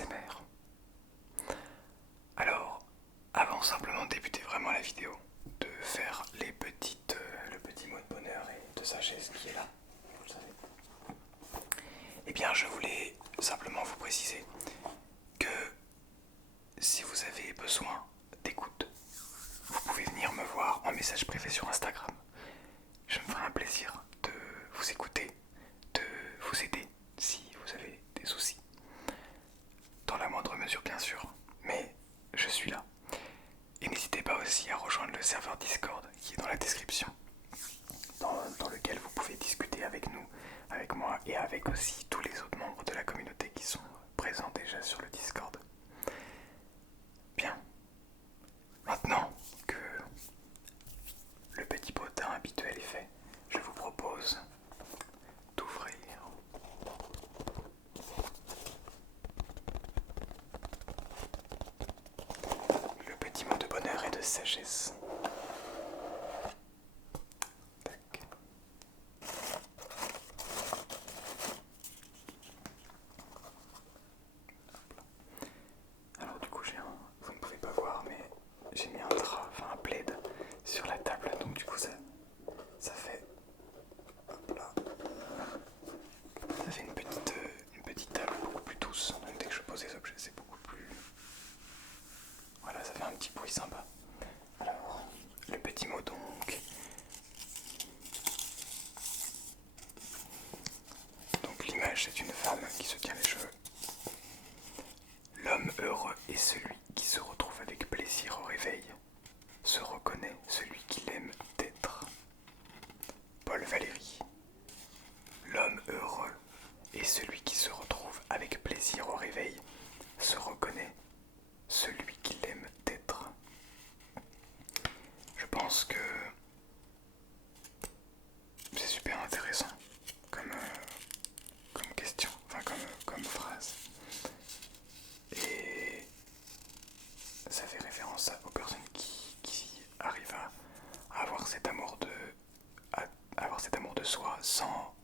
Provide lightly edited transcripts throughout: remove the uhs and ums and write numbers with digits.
ASMR. Alors, avant simplement de débuter vraiment la vidéo, de faire le petit mot de bonheur et de sagesse qui est là, vous le savez, eh bien je voulais simplement vous préciser que si vous avez besoin d'écoute, vous pouvez venir me voir en message privé sur Instagram. Je me ferai un plaisir de vous écouter, de vous aider si vous avez des soucis. Dans la moindre mesure bien sûr, mais je suis là. Et n'hésitez pas aussi à rejoindre le serveur Discord qui est dans la description, dans lequel vous pouvez discuter avec nous, avec moi et avec aussi tous les autres membres de la communauté qui sont présents déjà sur le Discord. Bien. Maintenant que le petit potin habituel est fait, je vous propose d'ouvrir le petit mot de bonheur et de sagesse. Tac. Alors du coup vous ne pouvez pas voir mais j'ai mis un drap, enfin un plaid sur la table, donc du coup ça fait, hop là, ça fait une petite table beaucoup plus douce, donc dès que je pose les objets c'est beaucoup plus, voilà, ça fait un petit bruit sympa. Alors le petit mot donc l'image c'est une femme qui se tient les cheveux. L'homme heureux est celui qui se retrouve avec plaisir au réveil, se reconnaît celui qu'il aime d'être. Paul Valéry. L'homme heureux est celui qui se retrouve avec plaisir au réveil, se reconnaît celui qu'il aime d'être. Je pense que c'est super intéressant comme question, enfin comme phrase. Et ça fait référence aux personnes qui arrivent à avoir cet amour de soi sans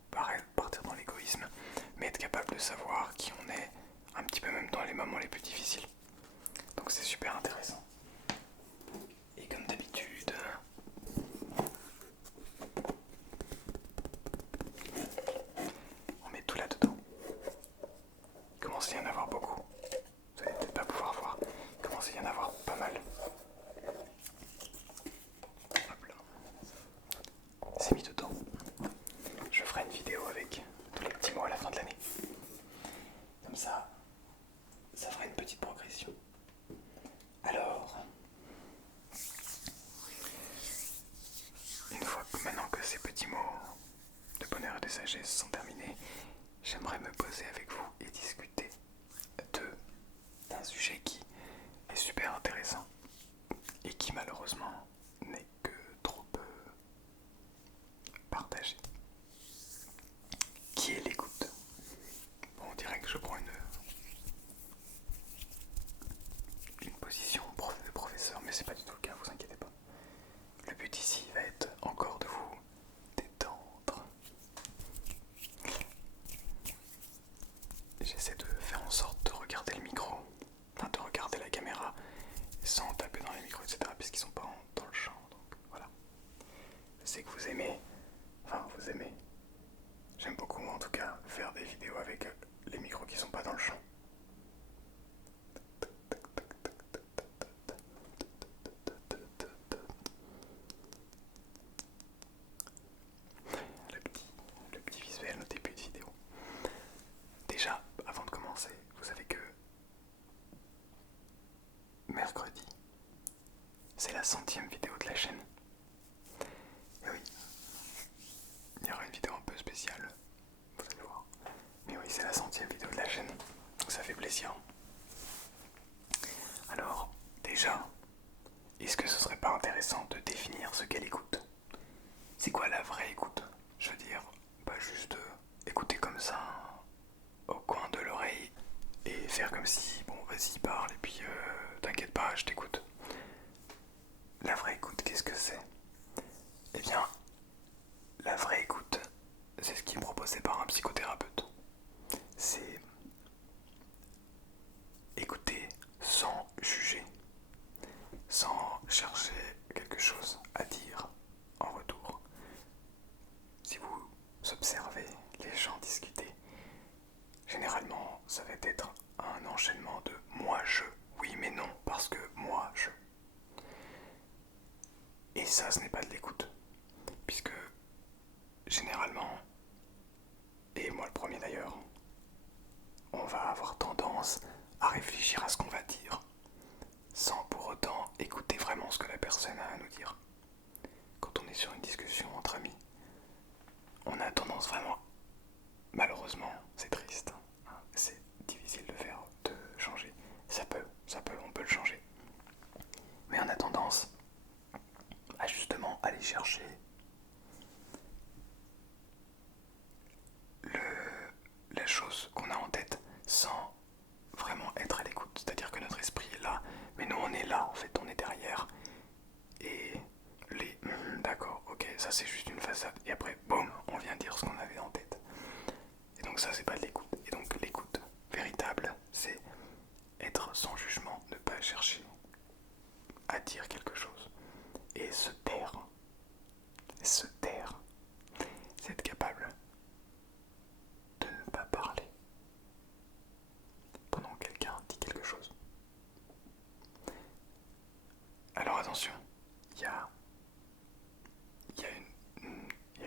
partir dans l'égoïsme, mais être capable de savoir qui on est un petit peu même dans les moments les plus difficiles. Donc c'est super intéressant. Et comme d'habitude, on met tout là-dedans. Il commence à y en avoir beaucoup. Vous allez peut-être pas pouvoir voir. Il commence à y en avoir pas mal. Hop là. C'est mis dedans. Je ferai une vidéo avec tous les petits mots à la fin de l'année. Comme ça fera une petite progression. Alors, une fois que maintenant que ces petits mots de bonheur et de sagesse sont terminés, j'aimerais me poser avec vous et discuter d'un sujet qui est super intéressant et qui malheureusement n'est que trop peu partagé. Qui est l'écoute? Bon, on dirait que je prends une position de professeur, mais c'est pas du tout le cas, vous inquiétez pas. Le but ici va être encore de vous détendre. J'essaie de faire en sorte de regarder le micro, enfin de regarder la caméra sans taper dans les micros, etc. puisqu'ils sont pas dans le champ, donc voilà. Je sais que vous aimez, j'aime beaucoup en tout cas faire des vidéos avec les micros qui sont pas dans le champ. Le petit visuel au début de vidéo. Déjà, avant de commencer, vous savez que mercredi, c'est la 100e vidéo de la chaîne. Et oui, il y aura une vidéo un peu spéciale, vous allez voir. Mais oui, c'est la 100e vidéo de la chaîne, donc ça fait plaisir. Alors, déjà, est-ce que ce serait pas intéressant de définir ce qu'est l'écoute? C'est quoi la vraie écoute? Je veux dire, pas juste écouter comme ça, au coin de l'oreille, et faire comme si, bon vas-y parle, et puis t'inquiète pas, je t'écoute. La vraie écoute, qu'est-ce que c'est? Eh bien, la vraie écoute, c'est ce qui est proposé par un psychothérapeute. C'est ça, ce n'est pas de l'écoute. Puisque généralement, et moi le premier d'ailleurs, on va avoir tendance à réfléchir à ce qu'on va dire, sans pour autant écouter vraiment ce que la personne a à nous dire. Quand on est sur une discussion entre amis, on a tendance vraiment, malheureusement, c'est triste, hein, c'est difficile de changer. On peut le changer. Mais on a tendance à justement aller chercher la chose qu'on a en tête sans vraiment être à l'écoute. C'est-à-dire que notre esprit est là, mais nous on est là, en fait, on est derrière. Et les d'accord, ok, ça c'est juste une façade. Et après, boum, on vient dire ce qu'on avait en tête. Et donc ça c'est pas de l'écoute. Et donc l'écoute véritable, c'est être sans jugement, ne pas chercher à dire quelque chose. Et se taire. Se taire. C'est être capable de ne pas parler pendant que quelqu'un dit quelque chose. Alors attention, il y a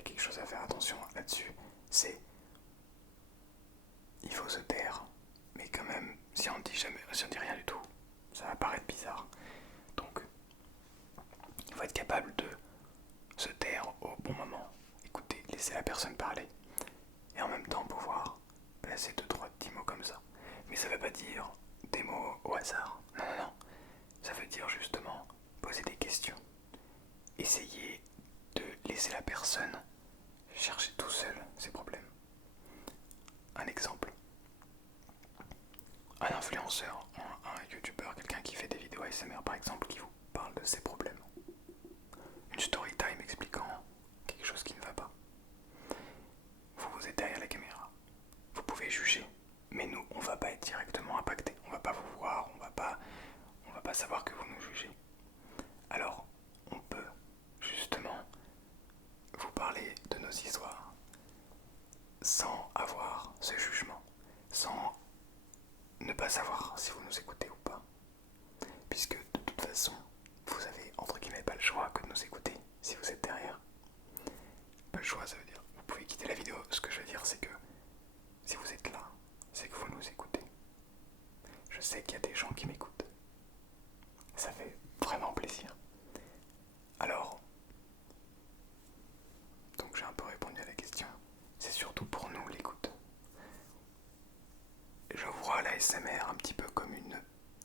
quelque chose à faire attention là-dessus, c'est il faut se taire, mais quand même, si on dit rien du tout, ça va paraître bizarre. Donc, il faut être capable de se taire au bon moment, écouter, laisser la personne parler, et en même temps pouvoir placer 2-3 petits mots comme ça. Mais ça ne veut pas dire des mots au hasard, non, non, non. Ça veut dire justement poser des questions, essayer de laisser la personne chercher tout seul ses problèmes. Un exemple. Un influenceur, un youtubeur, quelqu'un qui fait des vidéos ASMR par exemple, qui vous parle de ses problèmes. Une story time expliquant quelque chose qui ne va pas. Vous êtes derrière la caméra. Vous pouvez juger, mais nous, on va pas être directement impacté. On va pas vous voir, on va pas savoir que vous nous jugez. Alors, on peut justement vous parler de nos histoires sans avoir ce jugement, sans ne pas savoir si vous nous écoutez ou pas. Puisque de toute façon, vous avez entre guillemets pas le choix que de nous écouter si vous êtes derrière. Pas le choix, ça veut dire vous pouvez quitter la vidéo. Ce que je veux dire, c'est que si vous êtes là, c'est que vous nous écoutez. Je sais qu'il y a des gens qui m'écoutent. Ça fait vraiment plaisir. Alors, donc j'ai un peu répondu à la question. C'est surtout pour nous l'écoute. Je vois l'ASMR un petit peu comme une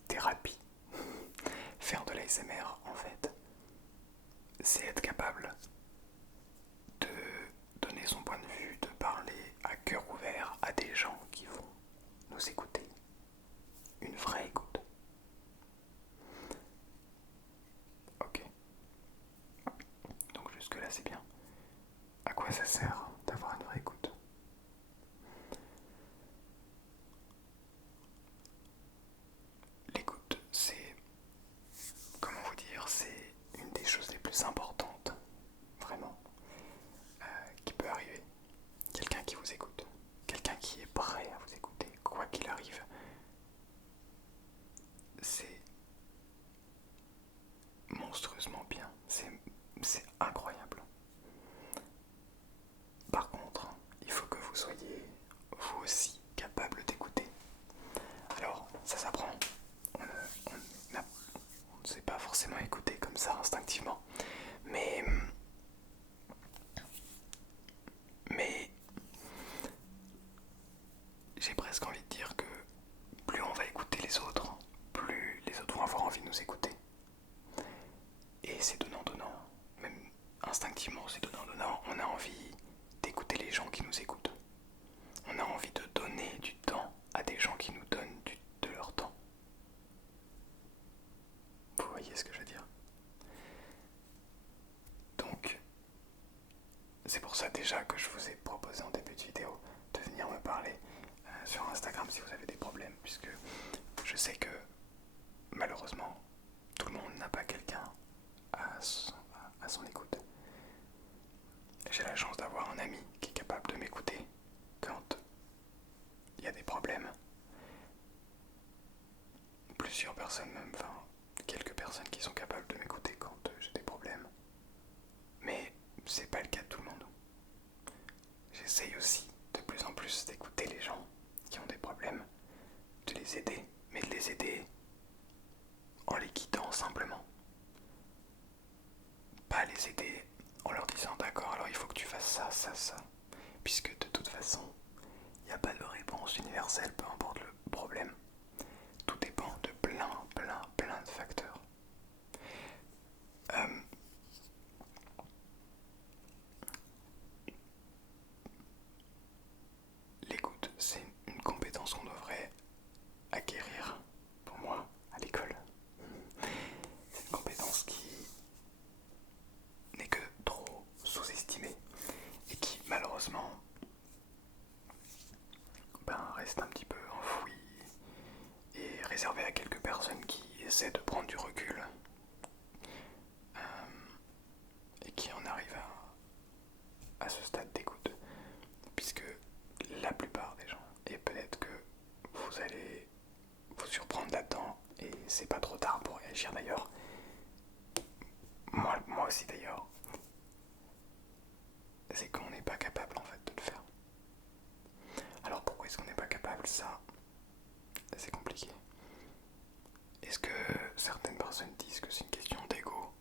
thérapie. Faire de l'ASMR, en fait, c'est être capable de donner son point de vue, de parler à cœur ouvert à des gens qui vont nous écouter. Une vraie écoute. Ok. Donc jusque là c'est bien. À quoi ça sert d'avoir une vraie écoute? L'écoute, c'est, comment vous dire, c'est une des choses les plus importantes, vraiment, qui peut arriver. Quelqu'un qui vous écoute, quelqu'un qui est prêt à vous écouter, quoi qu'il arrive, c'est monstrueusement bien, c'est incroyable. Par contre, il faut que vous soyez vous aussi capable d'écouter. Alors, ça s'apprend. On ne sait pas forcément écouter comme ça instinctivement, mais j'ai presque envie de dire que plus on va écouter les autres, plus les autres vont avoir envie de nous écouter. Et c'est donnant-donnant, même instinctivement c'est donnant-donnant, on a envie d'écouter les gens qui nous écoutent. On a envie de donner du temps à des gens qui nous donnent de leur temps. Vous voyez ce que je veux dire? Donc, c'est pour ça déjà que je vous ai proposé en début de vidéo de venir me parler sur Instagram si vous avez des problèmes, puisque je sais que malheureusement tout le monde n'a pas quelqu'un à son écoute. J'ai la chance d'avoir un ami qui est capable de m'écouter quand il y a des problèmes. Plusieurs personnes même, enfin quelques personnes qui sont capables de m'écouter quand j'ai des problèmes. c'est pas le cas de tout le monde. J'essaye aussi de plus en plus d'écouter les gens qui ont des problèmes, de les aider, mais de les aider en les guidant simplement. Pas les aider en leur disant d'accord, alors il faut que tu fasses ça, ça, ça. Puisque de toute façon, il n'y a pas de réponse universelle, peu importe le problème. Tout dépend de plein de facteurs. L'écoute, c'est une compétence qu'on devrait acquérir, pour moi, à l'école. C'est une compétence qui n'est que trop sous-estimée et qui, malheureusement, reste un petit peu enfouie et réservée à quelques personnes qui essaient de prendre du recul et qui en arrivent à ce stade d'écoute. Puisque la plupart des gens, et peut-être que vous allez vous surprendre là-dedans, et c'est pas trop tard pour réagir d'ailleurs, moi aussi d'ailleurs, c'est qu'on n'est pas capable en fait de le faire. Alors pourquoi est-ce qu'on n'est pas capable? Ça, c'est compliqué. Est-ce que certaines personnes disent que c'est une question d'ego?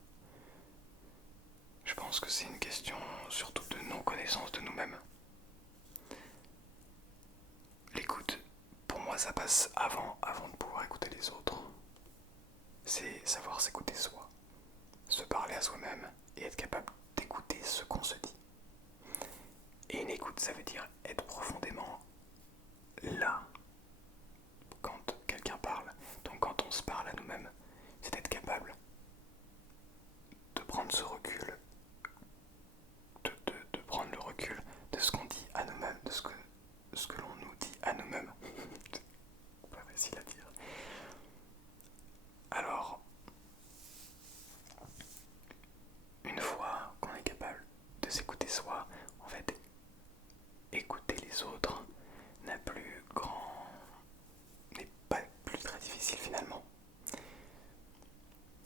Je pense que c'est une question surtout de non-connaissance de nous-mêmes. L'écoute, pour moi, ça passe avant de pouvoir écouter les autres. C'est savoir s'écouter soi, se parler à soi-même et être capable d'écouter ce qu'on se dit. Et une écoute, ça veut dire être profondément là quand quelqu'un parle. Donc quand on se parle à nous-mêmes, c'est être capable de prendre ce recul, de prendre le recul de ce qu'on dit à nous-mêmes, de ce que l'on nous dit à nous-mêmes. Pas facile à dire. Alors, une fois qu'on est capable de s'écouter soi, en fait, écouter les autres n'est pas plus très difficile finalement.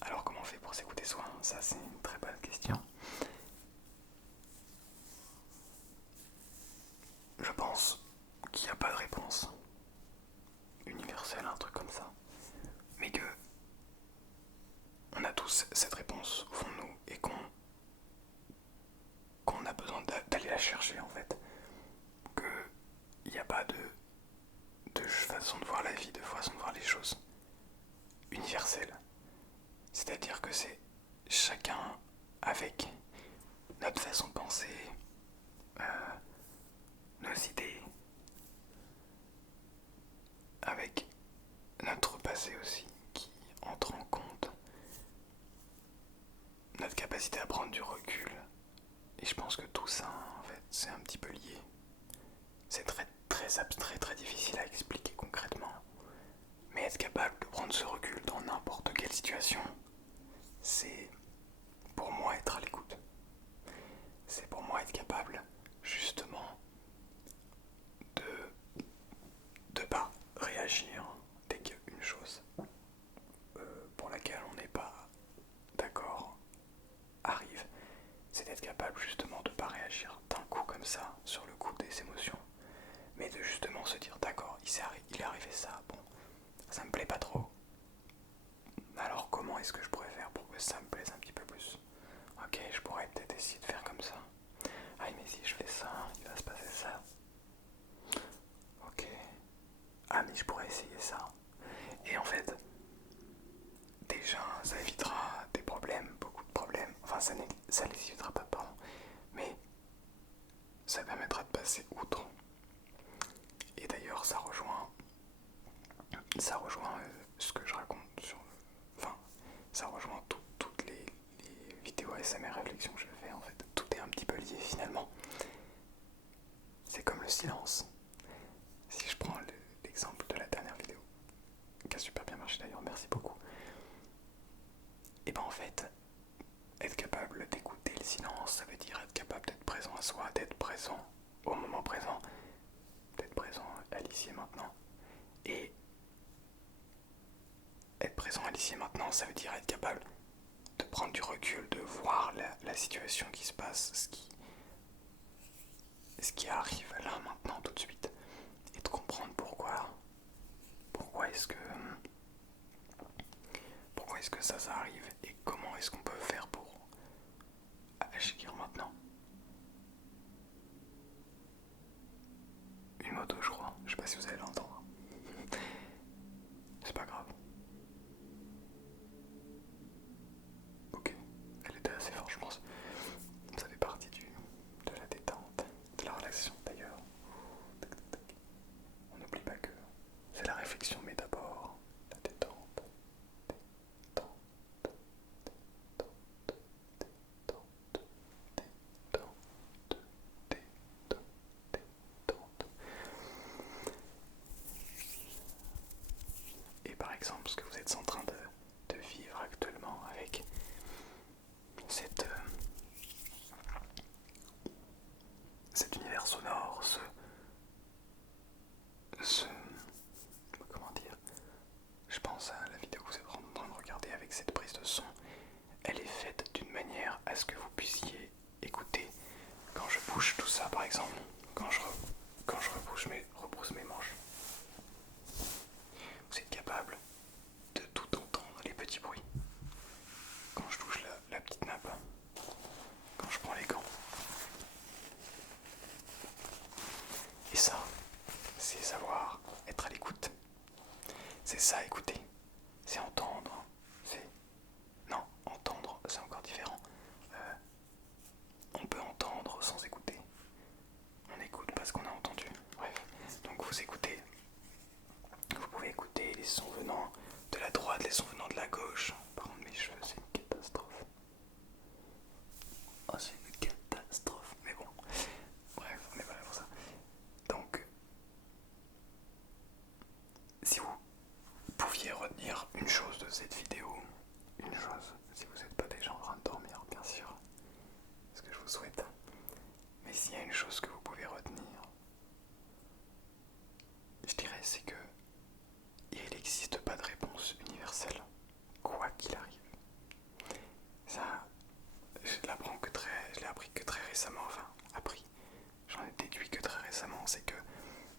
Alors comment on fait pour s'écouter soi? Ça c'est une très bonne question. Je pense qu'il n'y a pas de réponse universelle à un truc comme ça, mais que on a tous cette réponse au fond de nous et qu'on a besoin d'aller la chercher en fait. Qu'il n'y a pas de façon de voir la vie, de façon de voir les choses universelle. C'est-à-dire que c'est chacun avec notre façon de penser, nos idées, avec notre passé aussi qui entre en compte, notre capacité à prendre du recul. Et je pense que tout ça, en fait, c'est un petit peu lié. C'est très abstrait, très difficile à expliquer concrètement. Mais être capable de prendre ce recul dans n'importe quelle situation, c'est pour moi être à l'écoute. C'est pour moi être capable, justement, de pas réagir dès qu'il y a une chose pour laquelle on n'est pas d'accord arrive. C'est d'être capable justement de pas réagir d'un coup comme ça, sur le coup des émotions, mais de justement se dire d'accord, il est arrivé ça, bon, ça me plaît pas trop. Alors comment est-ce que je pourrais faire pour que ça me plaise un petit peu plus? Ok, je pourrais peut-être essayer de faire comme ça. Ah mais si je fais ça, il va se passer ça. Ok. Ah mais je pourrais essayer ça. Et en fait, déjà ça évitera des problèmes, beaucoup de problèmes. Enfin ça les évitera pas, pardon. Mais ça permettra de passer outre. Et d'ailleurs ça rejoint ce que je raconte sur... Enfin, ça rejoint toutes les vidéos ASMR réflexions que je fais en fait. Tout est un petit peu lié finalement. C'est comme le silence. Si je prends l'exemple de la dernière vidéo, qui a super bien marché d'ailleurs, merci beaucoup. Et ben en fait, être capable d'écouter le silence, ça veut dire être capable d'être présent à soi, d'être présent au moment présent, d'être présent à l'ici et maintenant. Et être présent à l'ici et maintenant, ça veut dire être capable de prendre du recul, de voir la situation qui se passe, ce qui arrive là maintenant tout de suite, et de comprendre pourquoi est-ce que ça arrive et comment est-ce qu'on peut faire pour agir maintenant. Une moto, je crois, je sais pas si vous allez l'entendre. C'est pas grave. Ok, elle était assez forte, je pense. Ça fait partie de la détente, de la relation d'ailleurs. On n'oublie pas que c'est la réflexion, mais d'abord la détente. Détente, détente, détente, détente, détente, détente. Et par exemple, ce que vous êtes en train de vivre actuellement avec cet univers sonore, comment dire, je pense à la vidéo que vous êtes en train de regarder avec cette prise de son, elle est faite d'une manière à ce que vous puissiez écouter quand je bouge tout ça, par exemple, quand je rebrousse mes manches. Vous êtes capable de tout entendre, les petits bruits. Quand je touche la petite nappe, quand je prends les gants. Et ça, c'est savoir être à l'écoute. C'est ça, écouter. C'est entendre. Non, entendre, c'est encore différent. On peut entendre sans écouter. On écoute parce qu'on a entendu. Bref, donc vous écoutez. Vous pouvez écouter les sons venant de la droite, les sons venant de la gauche. Par contre, mes cheveux, c'est une catastrophe. Oh, c'est une catastrophe. Mais bon, bref, on est pas là pour ça. Donc, si vous pouviez retenir une chose de cette vidéo, une chose, si vous n'êtes pas déjà en train de dormir, bien sûr, ce que je vous souhaite, mais s'il y a une chose que vous pouvez retenir, je dirais c'est que il n'existe pas de réponse universelle, quoi qu'il arrive. Ça, je l'ai appris que très récemment, j'en ai déduit que très récemment, c'est que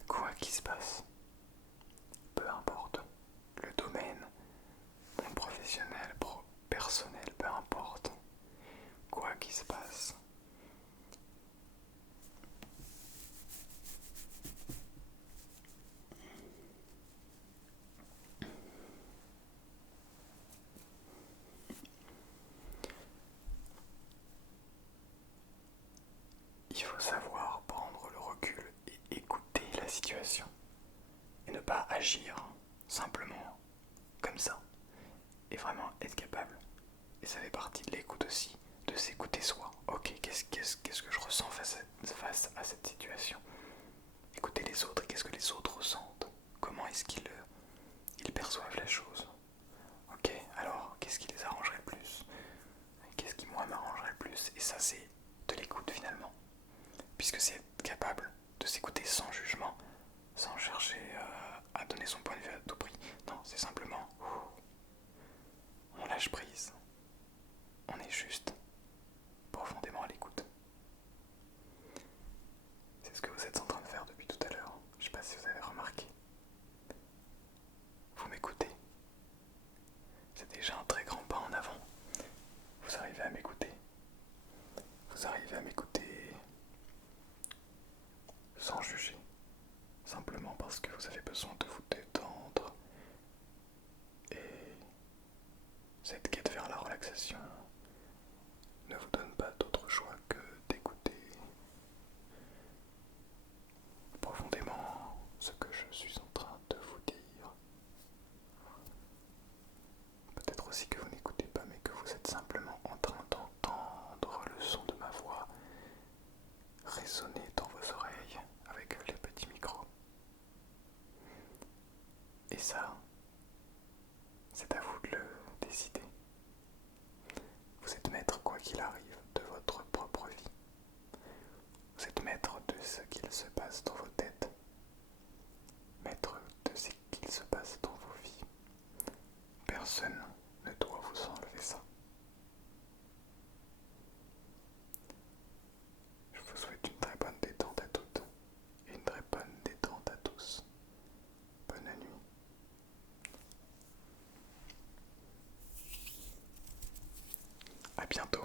quoi qu'il se passe, peu importe le domaine, monde professionnel, personnel, peu importe, quoi qu'il se passe, il faut savoir prendre le recul et écouter la situation. Et ne pas agir simplement comme ça. Et vraiment être capable. Et ça fait partie de l'écoute aussi, de s'écouter soi. Ok, qu'est-ce que je ressens face à cette situation? Écouter les autres et qu'est-ce que les autres ressentent? Comment est-ce qu'ils perçoivent la chose? Ok, alors qu'est-ce qui les arrangerait le plus? Qu'est-ce qui moi m'arrangerait le plus? Et ça c'est de l'écoute finalement. Puisque c'est être capable de s'écouter sans jugement, sans chercher à donner son point de vue à tout prix. Non, c'est simplement on lâche prise. On est juste profondément à l'écoute. C'est ce que vous êtes en train de faire depuis tout à l'heure. Je sais pas si vous avez remarqué. Vous m'écoutez. C'est déjà un très grand pas en avant. Vous arrivez à m'écouter. Vous arrivez à m'écouter sans juger. Simplement parce que vous avez besoin de vous détendre. Et cette quête vers la relaxation ne vous donne pas d'autre choix que d'écouter profondément ce que je suis en train de vous dire. Peut-être aussi que vous n'écoutez pas, mais que vous êtes simplement en train d'entendre le son de ma voix résonner dans vos oreilles avec les petits micros. Et ça, c'est à vous de le décider. Vous êtes maître, quoi qu'il arrive, de votre propre vie. Vous êtes maître de ce qu'il se passe dans vos têtes, maître de ce qu'il se passe dans vos vies. Personne ne doit vous enlever ça. à bientôt.